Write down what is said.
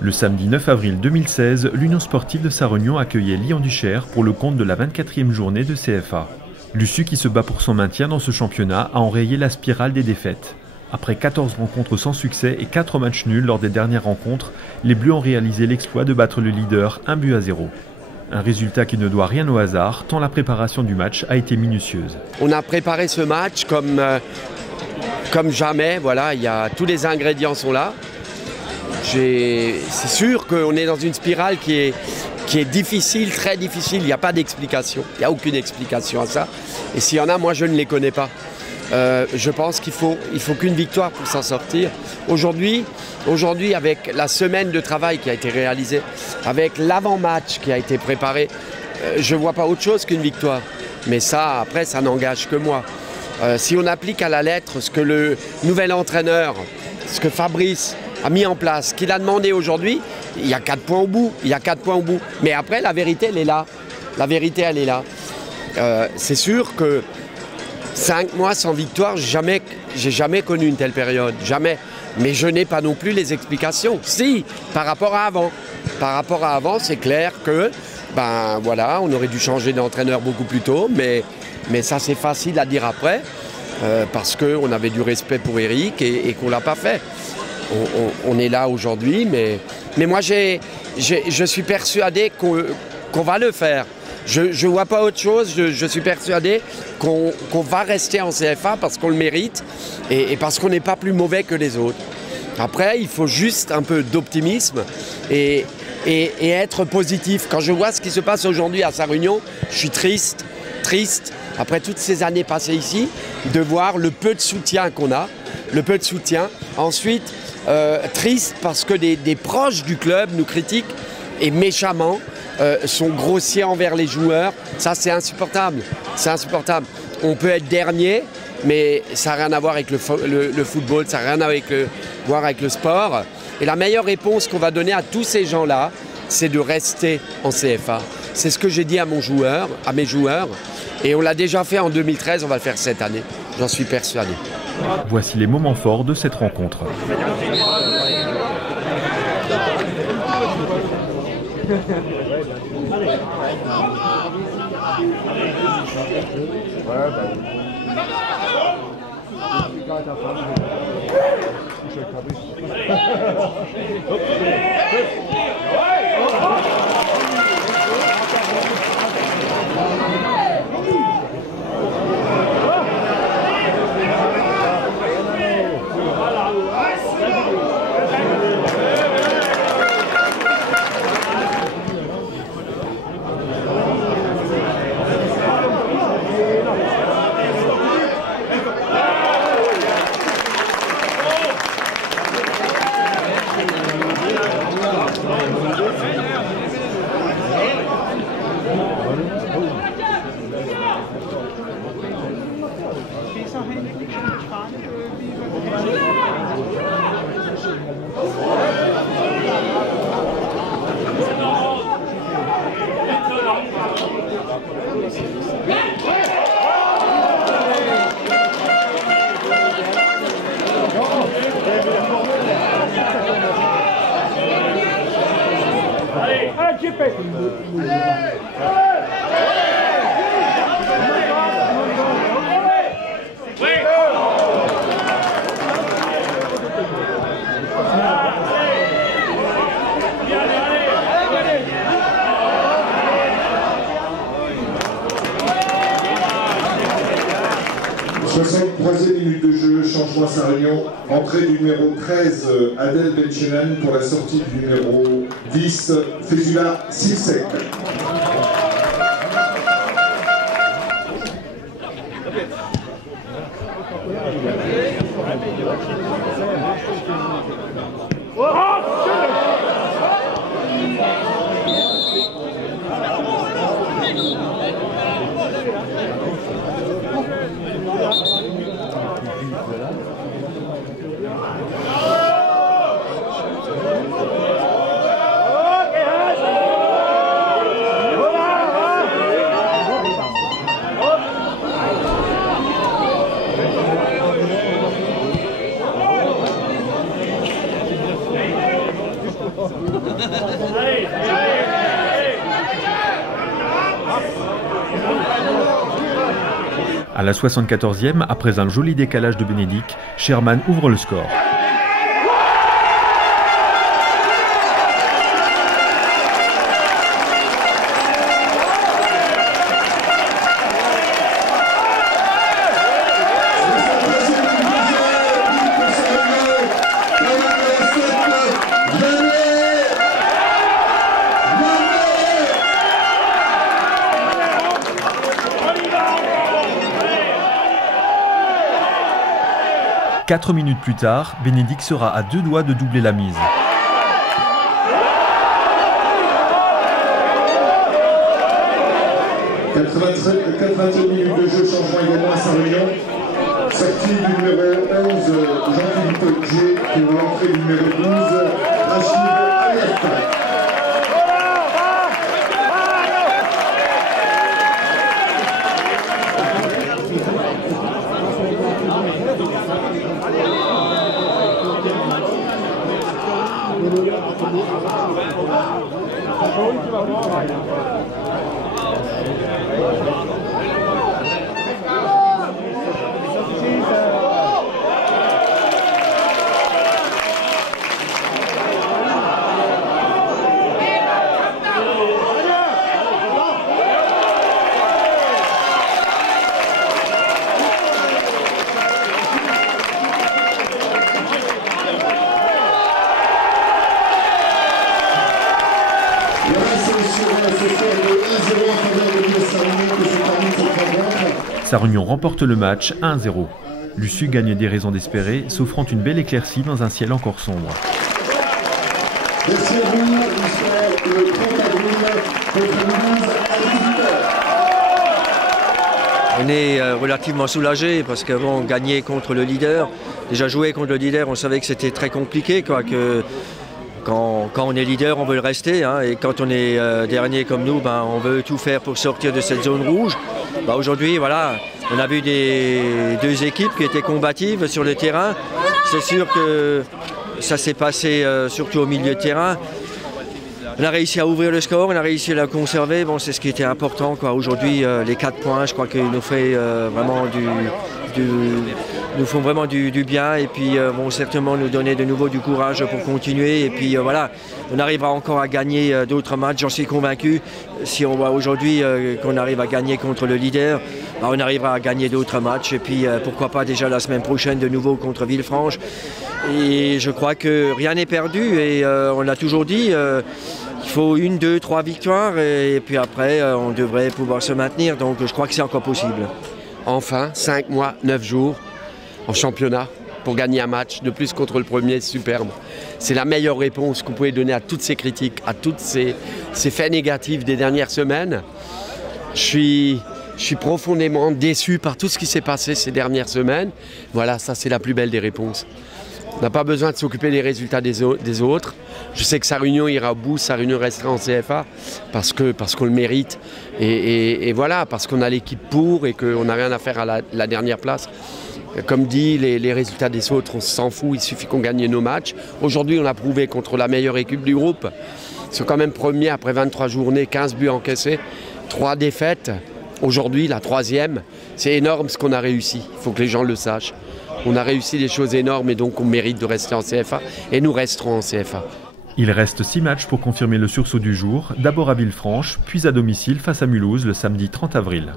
Le samedi 9 avril 2016, l'Union sportive de Sarre-Union accueillait Lyon-Duchère pour le compte de la 24e journée de CFA. L'USU, qui se bat pour son maintien dans ce championnat, a enrayé la spirale des défaites. Après 14 rencontres sans succès et 4 matchs nuls lors des dernières rencontres, les Bleus ont réalisé l'exploit de battre le leader 1-0. Un résultat qui ne doit rien au hasard, tant la préparation du match a été minutieuse. On a préparé ce match comme jamais, voilà, tous les ingrédients sont là. C'est sûr qu'on est dans une spirale qui est difficile, très difficile, il n'y a pas d'explication, il n'y a aucune explication à ça. Et s'il y en a, moi je ne les connais pas. Je pense qu'il faut qu'une victoire pour s'en sortir. Aujourd'hui, avec la semaine de travail qui a été réalisée, avec l'avant-match qui a été préparé, je ne vois pas autre chose qu'une victoire. Mais ça, après, ça n'engage que moi. Si on applique à la lettre ce que le nouvel entraîneur, ce que Fabrice a mis en place, qu'il a demandé aujourd'hui, il y a 4 points au bout. Il y a 4 points au bout. Mais après, la vérité, elle est là. La vérité, elle est là. C'est sûr que 5 mois sans victoire, j'ai jamais connu une telle période. Jamais. Mais je n'ai pas non plus les explications. Si, par rapport à avant. Par rapport à avant, c'est clair que, ben voilà, on aurait dû changer d'entraîneur beaucoup plus tôt. Mais ça, c'est facile à dire après. Parce qu'on avait du respect pour Eric et qu'on ne l'a pas fait. On est là aujourd'hui, mais moi je suis persuadé qu'on va le faire. Je ne vois pas autre chose, je suis persuadé qu'on va rester en CFA parce qu'on le mérite et parce qu'on n'est pas plus mauvais que les autres. Après, il faut juste un peu d'optimisme et être positif. Quand je vois ce qui se passe aujourd'hui à Sarre-Union, je suis triste, après toutes ces années passées ici, de voir le peu de soutien qu'on a, le peu de soutien. Ensuite, triste parce que des proches du club nous critiquent et méchamment sont grossiers envers les joueurs. Ça, c'est insupportable. C'est insupportable. On peut être dernier, mais ça n'a rien à voir avec le football, ça n'a rien à voir avec le sport. Et la meilleure réponse qu'on va donner à tous ces gens-là, c'est de rester en CFA. C'est ce que j'ai dit à mes joueurs. Et on l'a déjà fait en 2013, on va le faire cette année. J'en suis persuadé. Voici les moments forts de cette rencontre. Troisième minute de jeu, changement à Sarre-Union, entrée du numéro 13, Adel Benchenan, pour la sortie du numéro 10, Fésula Silsek. À la 74e, après un joli décalage de Bénédicte, Sherman ouvre le score. Quatre minutes plus tard, Bénédicte sera à 2 doigts de doubler la mise. « 80e minute de jeu, changement également à Sarre-Union. Sortie du numéro 11, Jean-Philippe Augier, pour l'entrée du numéro 12, Rachid Ayat. Sarre-Union remporte le match 1-0. L'USU gagne des raisons d'espérer, s'offrant une belle éclaircie dans un ciel encore sombre. Merci à vous, le 30 avril contre Mulhouse à 18h. On est relativement soulagé parce que bon, gagner contre le leader, déjà jouer contre le leader, on savait que c'était très compliqué, quoi, que quand on est leader, on veut le rester, hein, et quand on est dernier comme nous, ben, on veut tout faire pour sortir de cette zone rouge. Ben, aujourd'hui, voilà, on a vu deux équipes qui étaient combatives sur le terrain. C'est sûr que ça s'est passé surtout au milieu de terrain. On a réussi à ouvrir le score, on a réussi à la conserver. Bon, c'est ce qui était important, quoi. Aujourd'hui, les 4 points, je crois qu'ils nous fait vraiment nous font vraiment du bien, et puis vont certainement nous donner de nouveau du courage pour continuer. Et puis voilà, on arrivera encore à gagner d'autres matchs, j'en suis convaincu. Si on voit aujourd'hui qu'on arrive à gagner contre le leader, bah, on arrivera à gagner d'autres matchs, et puis pourquoi pas déjà la semaine prochaine de nouveau contre Villefranche. Et je crois que rien n'est perdu, et on l'a toujours dit, il faut 1, 2, 3 victoires, et puis après on devrait pouvoir se maintenir, donc je crois que c'est encore possible. Enfin, 5 mois, 9 jours en championnat pour gagner un match de plus contre le premier, superbe. C'est la meilleure réponse que vous pouvez donner à toutes ces critiques, à toutes ces faits négatifs des dernières semaines. Je suis profondément déçu par tout ce qui s'est passé ces dernières semaines. Voilà, ça c'est la plus belle des réponses. On n'a pas besoin de s'occuper des résultats des autres. Je sais que Sarre-Union ira au bout, Sarre-Union restera en CFA parce qu'on le mérite. Et voilà, parce qu'on a l'équipe pour et qu'on n'a rien à faire à la dernière place. Comme dit, les résultats des autres, on s'en fout, il suffit qu'on gagne nos matchs. Aujourd'hui, on a prouvé contre la meilleure équipe du groupe. Ils sont quand même premiers après 23 journées, 15 buts encaissés, 3 défaites. Aujourd'hui, la 3e, c'est énorme ce qu'on a réussi. Il faut que les gens le sachent. On a réussi des choses énormes et donc on mérite de rester en CFA. Et nous resterons en CFA. Il reste 6 matchs pour confirmer le sursaut du jour, d'abord à Villefranche, puis à domicile face à Mulhouse le samedi 30 avril.